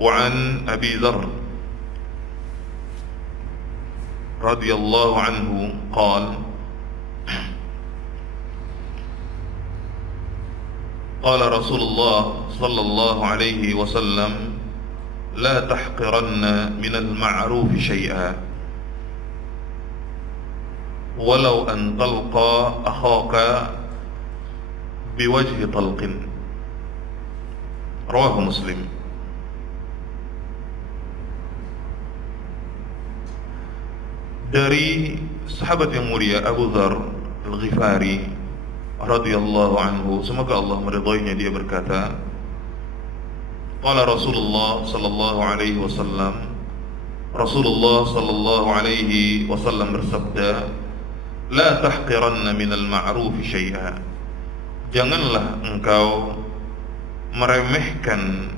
وعن أبي ذر رضي الله عنه قال قال رسول الله صلى الله عليه وسلم لا تحقرن من المعروف شيئا ولو أن تلقى أخاك بوجه طلق رواه مسلم. Dari sahabat yang mulia Abu Dzar Al-Ghifari radhiyallahu anhu, semoga Allah meridhoinya, dia berkata, qala Rasulullah sallallahu alaihi wasallam, Rasulullah sallallahu alaihi wasallam bersabda, la tahqiranna minal ma'ruf syai'a, janganlah engkau meremehkan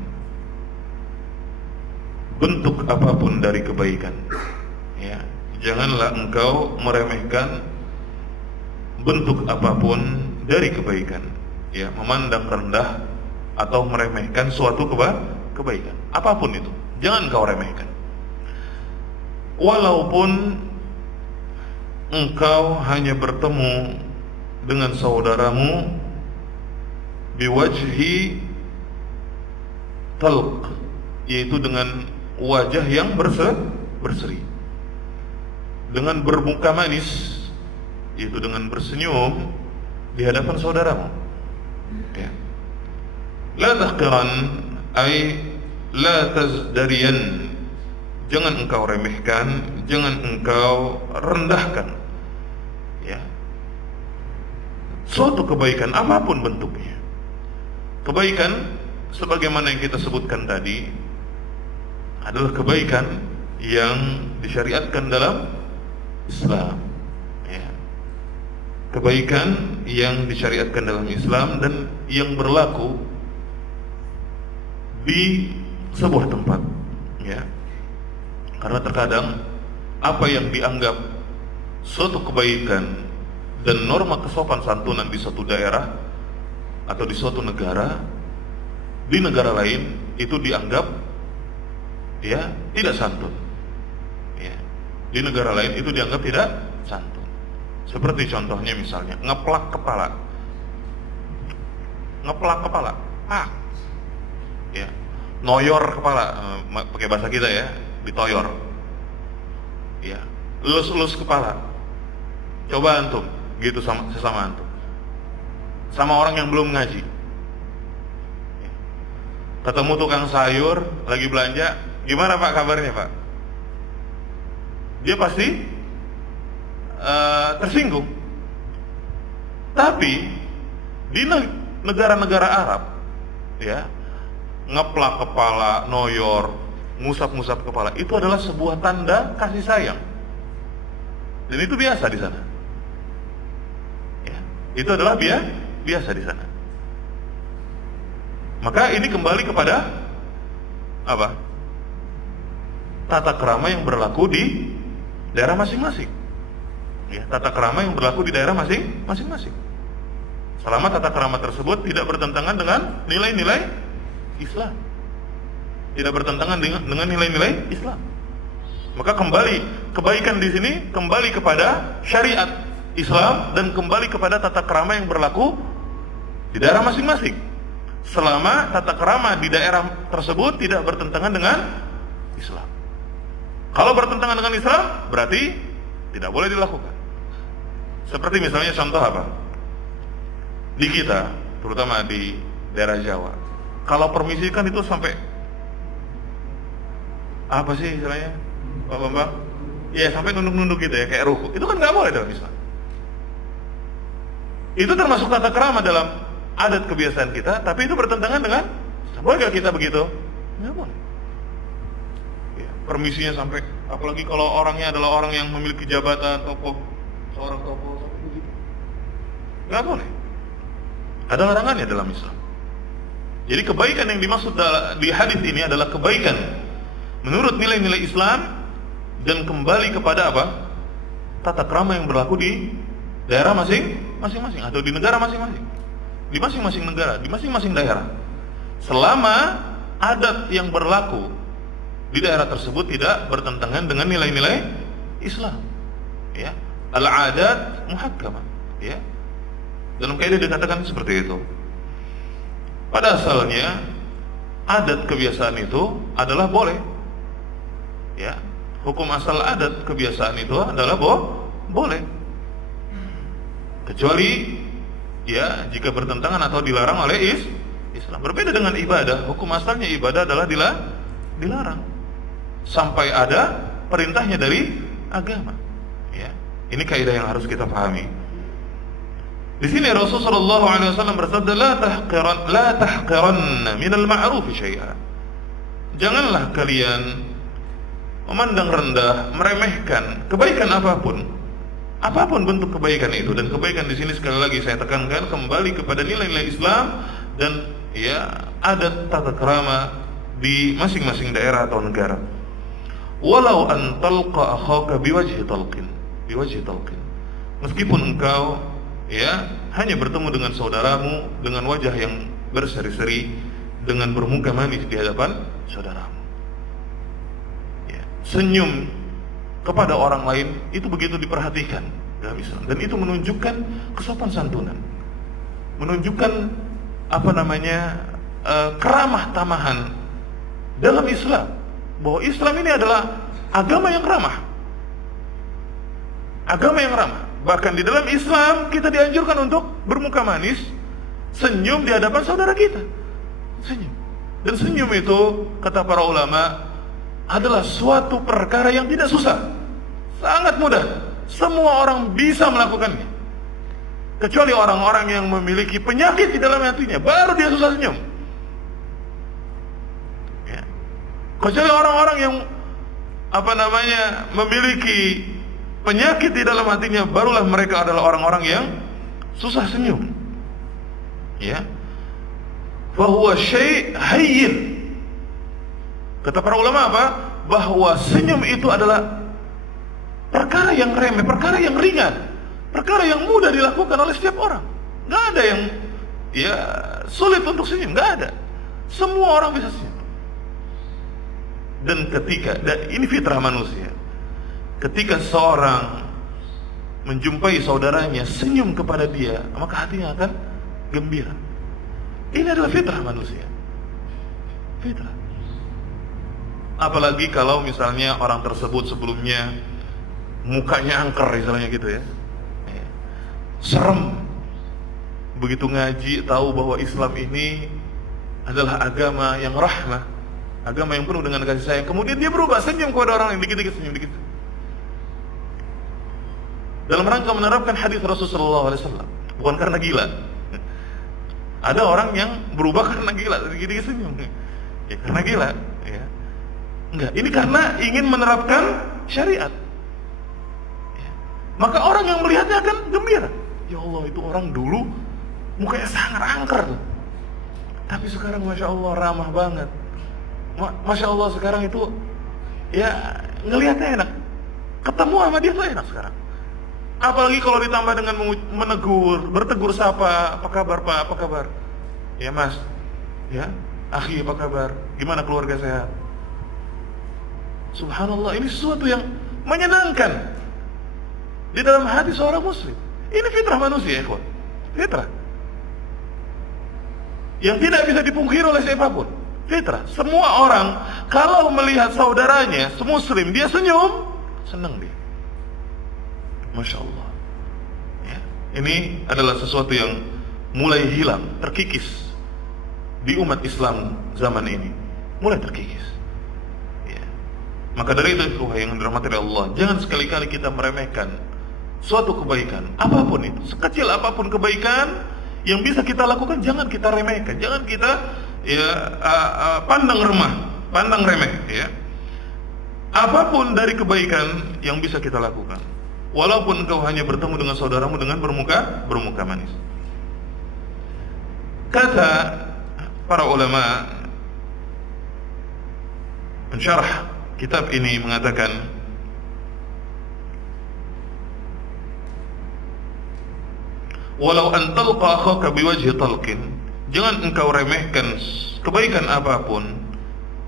bentuk apapun dari kebaikan, ya. Janganlah engkau meremehkan bentuk apapun dari kebaikan, ya, memandang rendah atau meremehkan suatu kebaikan, apapun itu, jangan engkau remehkan. Walaupun engkau hanya bertemu dengan saudaramu biwajhi talq, yaitu dengan wajah yang berseri, dengan bermuka manis, yaitu dengan bersenyum di hadapan saudaramu, ya. La tahqiran ay la tazdariyan, jangan engkau remehkan, jangan engkau rendahkan, ya, suatu kebaikan apapun bentuknya. Kebaikan sebagaimana yang kita sebutkan tadi adalah kebaikan yang disyariatkan dalam Islam, ya. Kebaikan yang disyariatkan dalam Islam dan yang berlaku di sebuah tempat, ya. Karena terkadang apa yang dianggap suatu kebaikan dan norma kesopan santunan di suatu daerah atau di suatu negara, di negara lain itu dianggap, ya, tidak santun, ya. Di negara lain itu dianggap tidak santun. Seperti contohnya misalnya ngeplak kepala, pak, ya, noyor kepala, pakai bahasa kita, ya, ditoyor, ya, elus kepala. Coba antum gitu sesama antum, sama orang yang belum ngaji, ya. Ketemu tukang sayur lagi belanja, gimana pak kabarnya pak? Dia pasti tersinggung. Tapi di negara-negara Arab, ya, ngeplak kepala, noyor, ngusap-ngusap kepala itu adalah sebuah tanda kasih sayang, dan itu biasa di sana, ya, itu adalah biasa di sana. Maka ini kembali kepada apa? Tata krama yang berlaku di daerah masing-masing, ya, tata krama yang berlaku di daerah masing-masing. Selama tata krama tersebut tidak bertentangan dengan nilai-nilai Islam, tidak bertentangan dengan nilai-nilai Islam, maka kembali kebaikan di sini kembali kepada syariat Islam dan kembali kepada tata krama yang berlaku di daerah masing-masing. Selama tata krama di daerah tersebut tidak bertentangan dengan Islam. Kalau bertentangan dengan Islam, berarti tidak boleh dilakukan. Seperti misalnya contoh apa? Di kita, terutama di daerah Jawa, kalau permisi kan itu sampai apa sih istilahnya, Pak Bambang? Ya, sampai nunduk-nunduk gitu, ya, kayak ruku. Itu kan nggak boleh dalam Islam. Itu termasuk tata krama dalam adat kebiasaan kita, tapi itu bertentangan dengan Islam. Boleh nggak kita begitu? Nggak boleh. Ya, permisinya sampai, apalagi kalau orangnya adalah orang yang memiliki jabatan, seorang tokoh, sampai begitu. Nggak boleh. Ada larangannya dalam Islam. Jadi kebaikan yang dimaksud di hadis ini adalah kebaikan menurut nilai-nilai Islam dan kembali kepada apa? Tata krama yang berlaku di daerah masing-masing atau di negara masing-masing, di masing-masing negara, di masing-masing daerah. Selama adat yang berlaku di daerah tersebut tidak bertentangan dengan nilai-nilai Islam. Ya, al-adat muhakkamah. Ya, dalam kaidah dikatakan seperti itu. Pada asalnya adat kebiasaan itu adalah boleh. Ya, hukum asal adat kebiasaan itu adalah boleh. Kecuali ya jika bertentangan atau dilarang oleh Islam. Berbeda dengan ibadah. Hukum asalnya ibadah adalah dilarang sampai ada perintahnya dari agama. Ya, ini kaidah yang harus kita pahami. Di sini Rasulullah SAW bersabda, la tahqiranna minal ma'ruf syai'a. Janganlah kalian memandang rendah, meremehkan kebaikan apapun bentuk kebaikan itu. Dan kebaikan di sini sekali lagi saya tekankan kembali kepada nilai-nilai Islam dan ya adat tata krama di masing-masing daerah atau negara. Walau an talqa akhaka biwajhi talqin. Meskipun engkau ya hanya bertemu dengan saudaramu dengan wajah yang berseri-seri, dengan bermuka manis di hadapan saudaramu. Ya, senyum kepada orang lain itu begitu diperhatikan dalam Islam, dan itu menunjukkan kesopan santunan, menunjukkan keramah tamahan dalam Islam, bahwa Islam ini adalah agama yang ramah. Bahkan di dalam Islam kita dianjurkan untuk bermuka manis, senyum di hadapan saudara kita. Senyum. Dan senyum itu kata para ulama adalah suatu perkara yang tidak susah, sangat mudah. Semua orang bisa melakukannya, kecuali orang-orang yang memiliki penyakit di dalam hatinya, baru dia susah senyum. Ya. Kecuali orang-orang yang memiliki penyakit di dalam hatinya, barulah mereka adalah orang-orang yang susah senyum. Ya. Fahuwa syai' hayyin. Kata para ulama apa? Bahwa senyum itu adalah perkara yang remeh, perkara yang ringan, perkara yang mudah dilakukan oleh setiap orang. Gak ada yang sulit untuk senyum, gak ada. Semua orang bisa senyum. Dan ini fitrah manusia. Ketika seorang menjumpai saudaranya, senyum kepada dia, maka hatinya akan gembira. Ini adalah fitrah manusia. Fitrah. Apalagi kalau misalnya orang tersebut sebelumnya mukanya angker misalnya gitu ya. Serem. Begitu ngaji tahu bahwa Islam ini adalah agama yang rahmah, agama yang penuh dengan kasih sayang. Kemudian dia berubah, senyum kepada orang yang dikit-dikit senyum dikit. Dalam rangka menerapkan hadis Rasulullah SAW, bukan karena gila. Ada orang yang berubah karena gila, dikit-dikit senyum. Ya karena gila. Ya. Enggak, ini karena ingin menerapkan syariat. Ya. Maka orang yang melihatnya akan gembira. Ya Allah, itu orang dulu mukanya sangat angker, tapi sekarang Masya Allah ramah banget. Masya Allah sekarang itu ya ngelihatnya enak. Ketemu sama dia tuh enak sekarang. Apalagi kalau ditambah dengan menegur, bertegur sapa, apa kabar Pak, apa kabar? Ya Mas, ya, akhi apa kabar? Gimana keluarga sehat? Subhanallah, ini sesuatu yang menyenangkan di dalam hati seorang muslim. Ini fitrah manusia, ikhwan. Fitrah yang tidak bisa dipungkiri oleh siapapun. Fitrah. Semua orang kalau melihat saudaranya semuslim, dia senyum, senang dia. Masya Allah. Ya. Ini adalah sesuatu yang mulai hilang, terkikis di umat Islam zaman ini. Mulai terkikis. Ya. Maka dari itu, yang dirahmati Allah, jangan sekali-kali kita meremehkan suatu kebaikan, apapun itu, sekecil apapun kebaikan yang bisa kita lakukan, jangan kita remehkan, jangan kita pandang remeh. Ya. Apapun dari kebaikan yang bisa kita lakukan, walaupun engkau hanya bertemu dengan saudaramu dengan bermuka manis. Kata para ulama pensyarah kitab ini mengatakan, walau an talqa akhaka biwajhi talqin, jangan engkau remehkan kebaikan apapun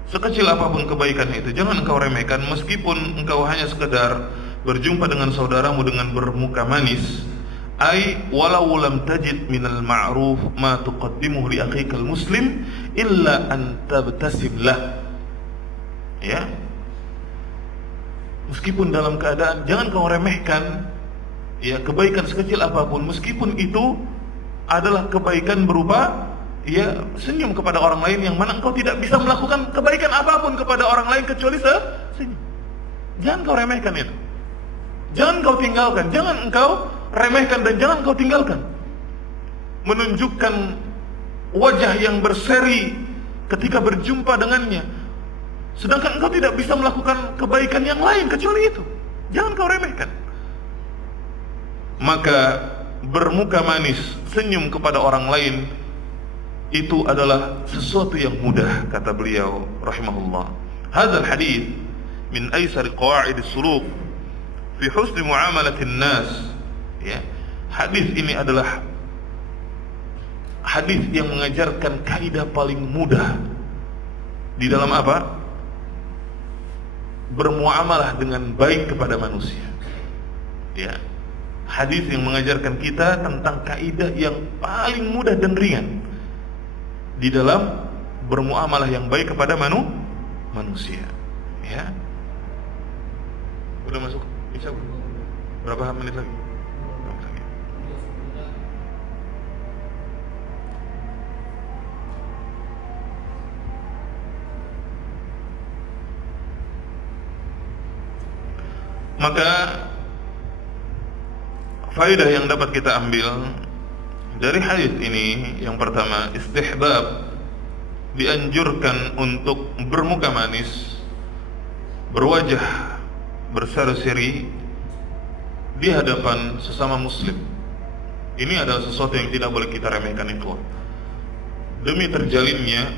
sekecil apapun kebaikan itu, jangan engkau remehkan, meskipun engkau hanya sekedar berjumpa dengan saudaramu dengan bermuka manis. Ai walau lam tajid minal ma'ruf ma tuqaddimuhu li akhikal muslim illa an tabtasim lah. Ya, meskipun dalam keadaan, jangan kau remehkan ya kebaikan sekecil apapun, meskipun itu adalah kebaikan berupa ya senyum kepada orang lain, yang mana engkau tidak bisa melakukan kebaikan apapun kepada orang lain kecuali senyum. Jangan kau remehkan itu, jangan kau tinggalkan, jangan engkau remehkan dan jangan kau tinggalkan. Menunjukkan wajah yang berseri ketika berjumpa dengannya, sedangkan engkau tidak bisa melakukan kebaikan yang lain kecuali itu, jangan kau remehkan. Maka bermuka manis, senyum kepada orang lain, itu adalah sesuatu yang mudah, kata beliau rahimahullah. Hadzal hadits min aisar qawaid as-suluk fi husni muamalatin nas. Ya, hadis ini adalah hadis yang mengajarkan kaidah paling mudah di dalam apa? Bermuamalah dengan baik kepada manusia. Ya, hadis yang mengajarkan kita tentang kaidah yang paling mudah dan ringan di dalam bermuamalah yang baik kepada manusia. Ya, udah masuk Isya? Berapa menit lagi? Maka faedah yang dapat kita ambil dari hadis ini, yang pertama, istihbab, dianjurkan untuk bermuka manis, berwajah berseri-seri di hadapan sesama muslim. Ini adalah sesuatu yang tidak boleh kita remehkan itu, demi terjalinnya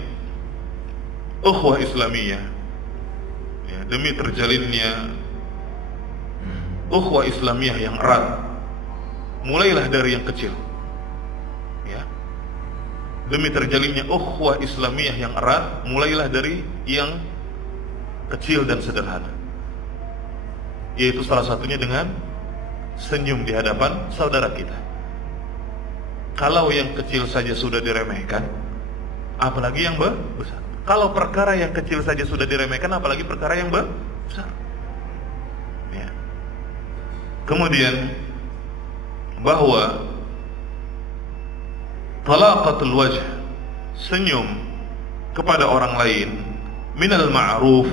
ukhuwah Islamiyah, ya, demi terjalinnya ukhuwah Islamiyah yang erat. Mulailah dari yang kecil, ya, demi terjalinnya ukhuwah Islamiyah yang erat, mulailah dari yang kecil dan sederhana, yaitu salah satunya dengan senyum di hadapan saudara kita. Kalau yang kecil saja sudah diremehkan, apalagi yang besar. Kalau perkara yang kecil saja sudah diremehkan, apalagi perkara yang besar. Ya. Kemudian bahwa talaqatul wajh, senyum kepada orang lain, minal ma'ruf,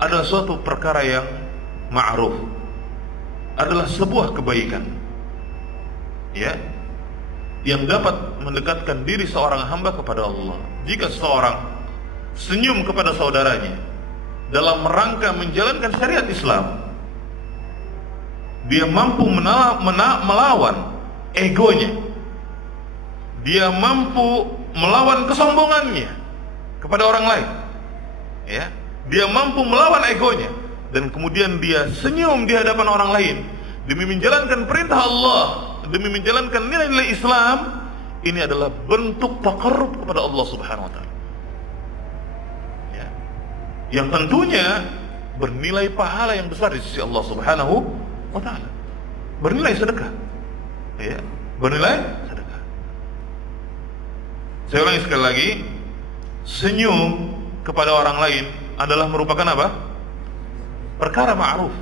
adalah suatu perkara yang ma'ruf, adalah sebuah kebaikan, ya, yang dapat mendekatkan diri seorang hamba kepada Allah. Jika seorang senyum kepada saudaranya dalam rangka menjalankan syariat Islam, dia mampu melawan egonya, dia mampu melawan kesombongannya kepada orang lain, ya, dia mampu melawan egonya, dan kemudian dia senyum di hadapan orang lain demi menjalankan perintah Allah, demi menjalankan nilai-nilai Islam. Ini adalah bentuk taqarrub kepada Allah Subhanahu wa taala, ya, yang tentunya bernilai pahala yang besar di sisi Allah Subhanahu wa taala, bernilai sedekah, ya, bernilai sedekah. Saya ulangi sekali lagi, senyum kepada orang lain adalah merupakan apa? Perkara ma'ruf,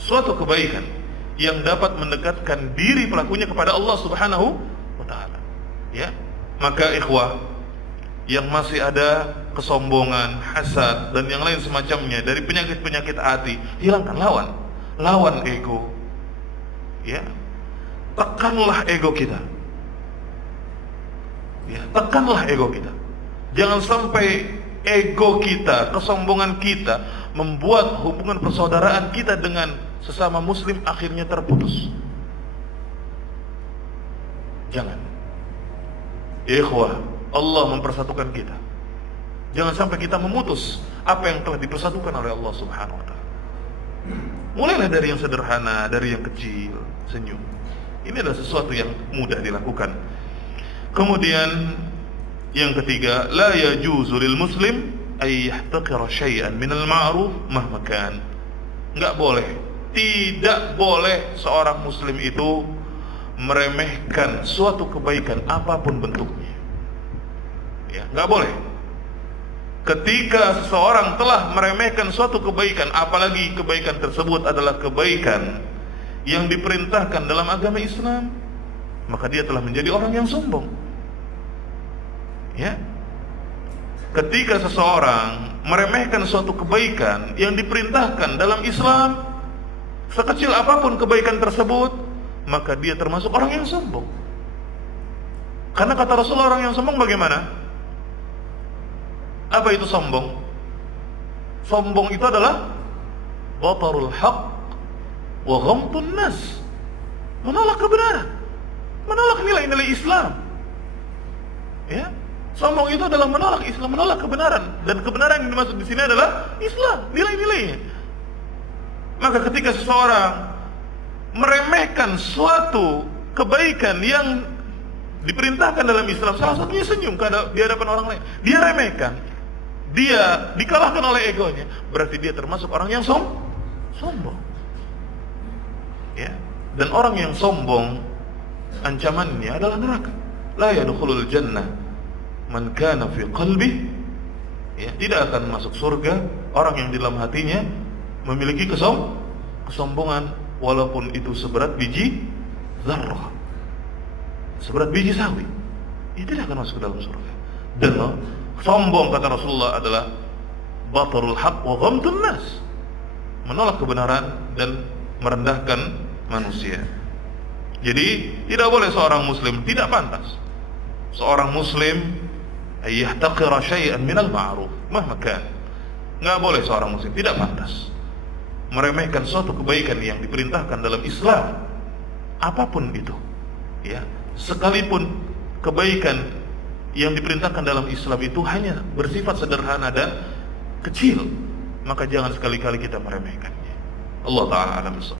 suatu kebaikan yang dapat mendekatkan diri pelakunya kepada Allah Subhanahu wa taala. Ya, maka ikhwah yang masih ada kesombongan, hasad dan yang lain semacamnya dari penyakit-penyakit hati, hilangkan, lawan ego. Ya, tekanlah ego kita. Ya, tekanlah ego kita. Jangan sampai ego kita, kesombongan kita membuat hubungan persaudaraan kita dengan sesama muslim akhirnya terputus. Jangan. Ikhwah, Allah mempersatukan kita. Jangan sampai kita memutus apa yang telah dipersatukan oleh Allah Subhanahu wa taala. Mulailah dari yang sederhana, dari yang kecil, senyum. Ini adalah sesuatu yang mudah dilakukan. Kemudian yang ketiga, la yajuzu lil muslim ay yahtaqira syai'an minal ma'ruf mahma kan. Enggak boleh, tidak boleh seorang muslim itu meremehkan suatu kebaikan apapun bentuknya. Ya, enggak boleh. Ketika seseorang telah meremehkan suatu kebaikan, apalagi kebaikan tersebut adalah kebaikan yang diperintahkan dalam agama Islam, maka dia telah menjadi orang yang sombong. Ya. Ketika seseorang meremehkan suatu kebaikan yang diperintahkan dalam Islam, sekecil apapun kebaikan tersebut, maka dia termasuk orang yang sombong. Karena kata Rasulullah, orang yang sombong bagaimana? Apa itu sombong? Sombong itu adalah batarul haq wa ghamtun nas, menolak kebenaran, menolak nilai-nilai Islam. Ya, sombong itu adalah menolak Islam, menolak kebenaran, dan kebenaran yang dimaksud di sini adalah Islam, nilai-nilainya. Maka ketika seseorang meremehkan suatu kebaikan yang diperintahkan dalam Islam, salah satunya senyum di hadapan orang lain, dia remehkan, dia dikalahkan oleh egonya, berarti dia termasuk orang yang sombong. Ya, dan orang yang sombong ancamannya adalah neraka. La yadkhulul jannah man kana fi qalbi, ya, tidak akan masuk surga orang yang di dalam hatinya memiliki kesombongan, walaupun itu seberat biji zarrah, seberat biji sawi, itu tidak akan masuk ke dalam surga. Dan sombong, kata Rasulullah, adalah batarul haq wa ghamtun nas, menolak kebenaran dan merendahkan manusia. Jadi tidak boleh seorang muslim, tidak pantas seorang muslim yahtaqira syai'an minal ma'ruf mahma kan. Enggak boleh seorang muslim, tidak pantas meremehkan suatu kebaikan yang diperintahkan dalam Islam, apapun itu. Ya, sekalipun kebaikan yang diperintahkan dalam Islam itu hanya bersifat sederhana dan kecil, maka jangan sekali-kali kita meremehkannya. Allah Ta'ala alam.